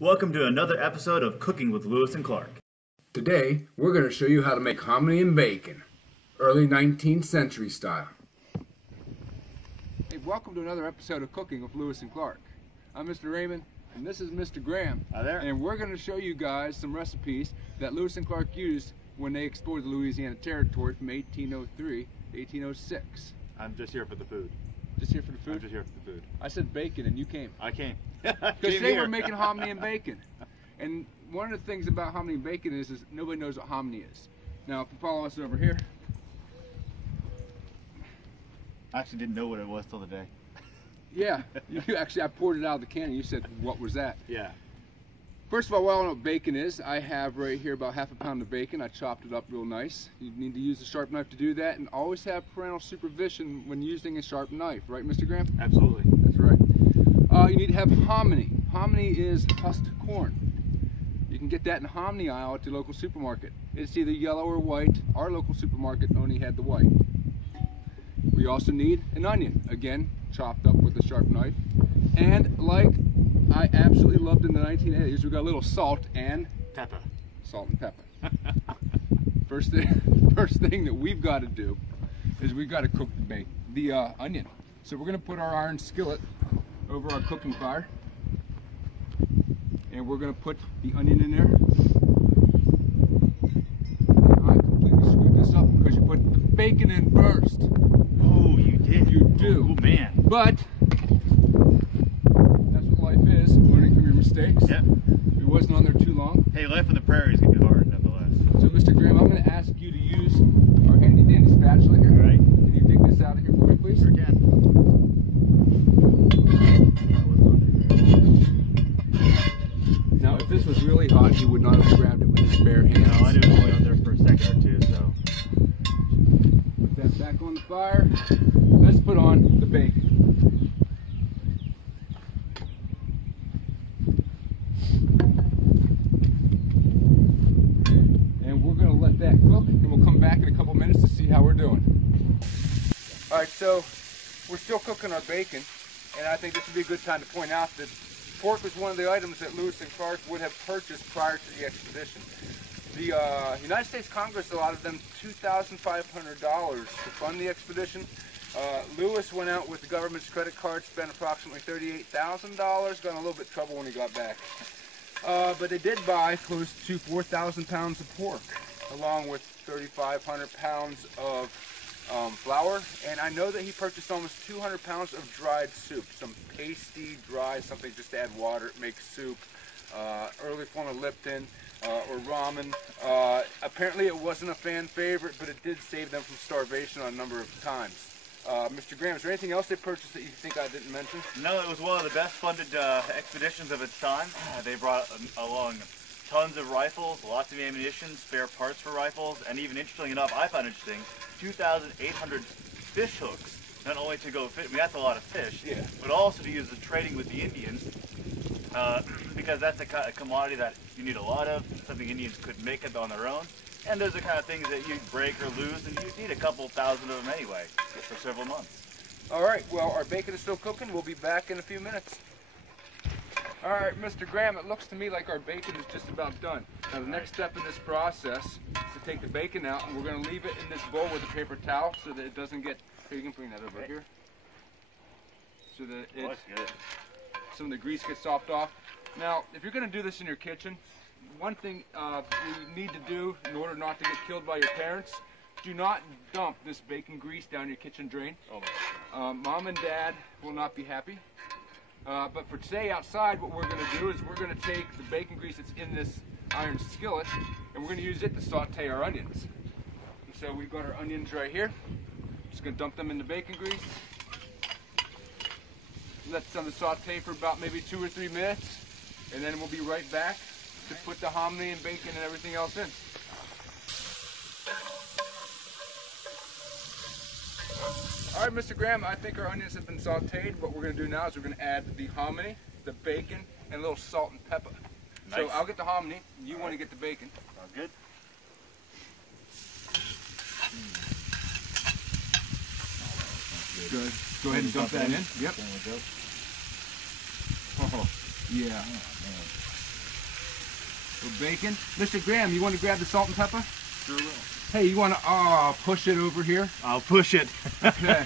Welcome to another episode of Cooking with Lewis and Clark. Today, we're going to show you how to make hominy and bacon, early 19th century style. Hey, welcome to another episode of Cooking with Lewis and Clark. I'm Mr. Raymond, and this is Mr. Graham. Hi there. And we're going to show you guys some recipes that Lewis and Clark used when they explored the Louisiana Territory from 1803 to 1806. I'm just here for the food. Just here for the food? I'm just here for the food. I said bacon and you came. I came. Because today we're making hominy and bacon. And one of the things about hominy and bacon is nobody knows what hominy is. Now, if you follow us over here. I actually didn't know what it was till today. Yeah, you actually, I poured it out of the can and you said, what was that? Yeah. First of all, well, I don't know what bacon is. I have right here about half a pound of bacon. I chopped it up real nice. You need to use a sharp knife to do that, and always have parental supervision when using a sharp knife. Right, Mr. Graham? Absolutely. That's right. You need to have hominy. Hominy is husked corn. You can get that in the hominy aisle at your local supermarket. It's either yellow or white. Our local supermarket only had the white. We also need an onion, again, chopped up with a sharp knife. And like I absolutely loved in the 1980s, we got a little salt and pepper. Salt and pepper. First thing that we've got to do is we've got to cook the onion. So we're going to put our iron skillet over our cooking fire, and we're going to put the onion in there. And I completely screwed this up because you put the bacon in first. Oh, you did? You do. Oh, man. But that's what life is, learning from your mistakes. Yep. It wasn't on there too long. Hey, life on the prairie is going to be hard, nonetheless. So, Mr. Graham, I'm going to ask you to use our handy dandy spatula here. All right. Can you dig this out of here for me, please? Sure can. Now, if this was really hot, he would not have grabbed it with his bare hands. No, I knew it was only on there for a second or two, so. Put that back on the fire. Let's put on the bacon. And we're going to let that cook, and we'll come back in a couple minutes to see how we're doing. All right, so we're still cooking our bacon, and I think this would be a good time to point out that pork was one of the items that Lewis and Clark would have purchased prior to the expedition. The United States Congress allotted them $2,500 to fund the expedition. Lewis went out with the government's credit card, spent approximately $38,000, got in a little bit of trouble when he got back. But they did buy close to 4,000 pounds of pork, along with 3,500 pounds of flour, and I know that he purchased almost 200 pounds of dried soup, some pasty, dry, something just to add water, make soup, early form of Lipton or ramen. Apparently it wasn't a fan favorite, but it did save them from starvation on a number of times. Mr. Graham, is there anything else they purchased that you think I didn't mention? No, it was one of the best funded expeditions of its time. They brought along tons of rifles, lots of ammunition, spare parts for rifles, and even interestingly enough, I found interesting, 2,800 fish hooks. Not only to go fish, I mean that's a lot of fish, yeah, but also to use as trading with the Indians, because that's a commodity that you need a lot of, something Indians couldn't make it on their own. And those are the kind of things that you break or lose, and you need a couple thousand of them anyway for several months. All right, well, our bacon is still cooking. We'll be back in a few minutes. All right, Mr. Graham, it looks to me like our bacon is just about done. Now, the next step in this process is to take the bacon out, and we're going to leave it in this bowl with a paper towel so that it doesn't get, here, you can bring that over here, so that some of the grease gets sopped off. Now, if you're going to do this in your kitchen, one thing you need to do in order not to get killed by your parents, do not dump this bacon grease down your kitchen drain. Mom and Dad will not be happy. But for today outside, what we're going to do is we're going to take the bacon grease that's in this iron skillet, and we're going to use it to saute our onions. And so we've got our onions right here. Just going to dump them in the bacon grease. Let them saute for about maybe 2 or 3 minutes, and then we'll be right back to put the hominy and bacon and everything else in. All right, Mr. Graham, I think our onions have been sauteed. What we're going to do now is we're going to add the hominy, the bacon, and a little salt and pepper. Nice. So I'll get the hominy, you want to get the bacon. Sounds good. Good. Go ahead and dump that in. Yep. There we go. Oh, yeah. Oh, With bacon. Mr. Graham, you want to grab the salt and pepper? Sure will. Hey, you want to push it over here? I'll push it. Okay.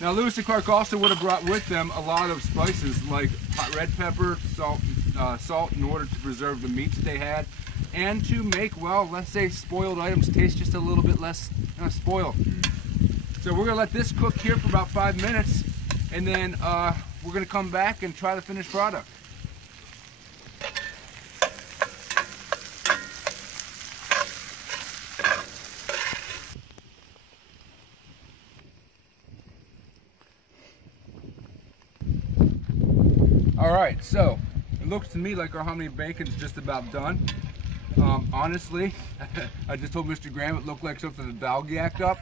Now, Lewis and Clark also would have brought with them a lot of spices like hot red pepper, salt in order to preserve the meats that they had, and to make, well, let's say spoiled items taste just a little bit less spoiled. So we're going to let this cook here for about 5 minutes, and then we're going to come back and try the finished product. Alright, so it looks to me like our hominy bacon's just about done. Honestly, I just told Mr. Graham it looked like something the dog yacked up.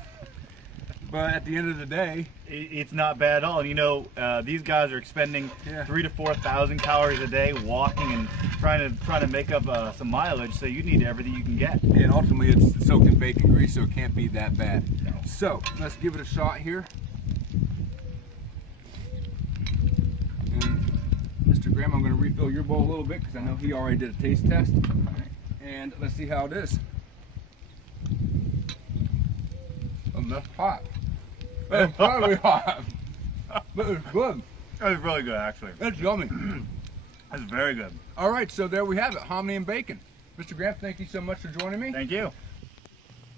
But at the end of the day, it's not bad at all. And you know, these guys are expending 3,000 to 4,000 calories a day walking and trying to make up some mileage. So you need everything you can get. And ultimately, it's soaked in bacon grease, so it can't be that bad. No. So let's give it a shot here. And Mr. Graham, I'm going to refill your bowl a little bit because I know he already did a taste test. And let's see how it is. That's hot. It's probably hot, but it's good. It's really good, actually. It's yummy. It's very good. All right, so there we have it, hominy and bacon. Mr. Graham, thank you so much for joining me. Thank you.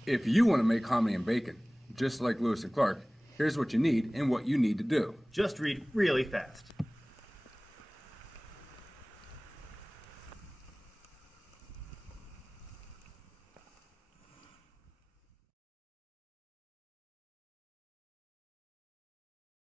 If you want to make hominy and bacon, just like Lewis and Clark, here's what you need and what you need to do. Just read really fast.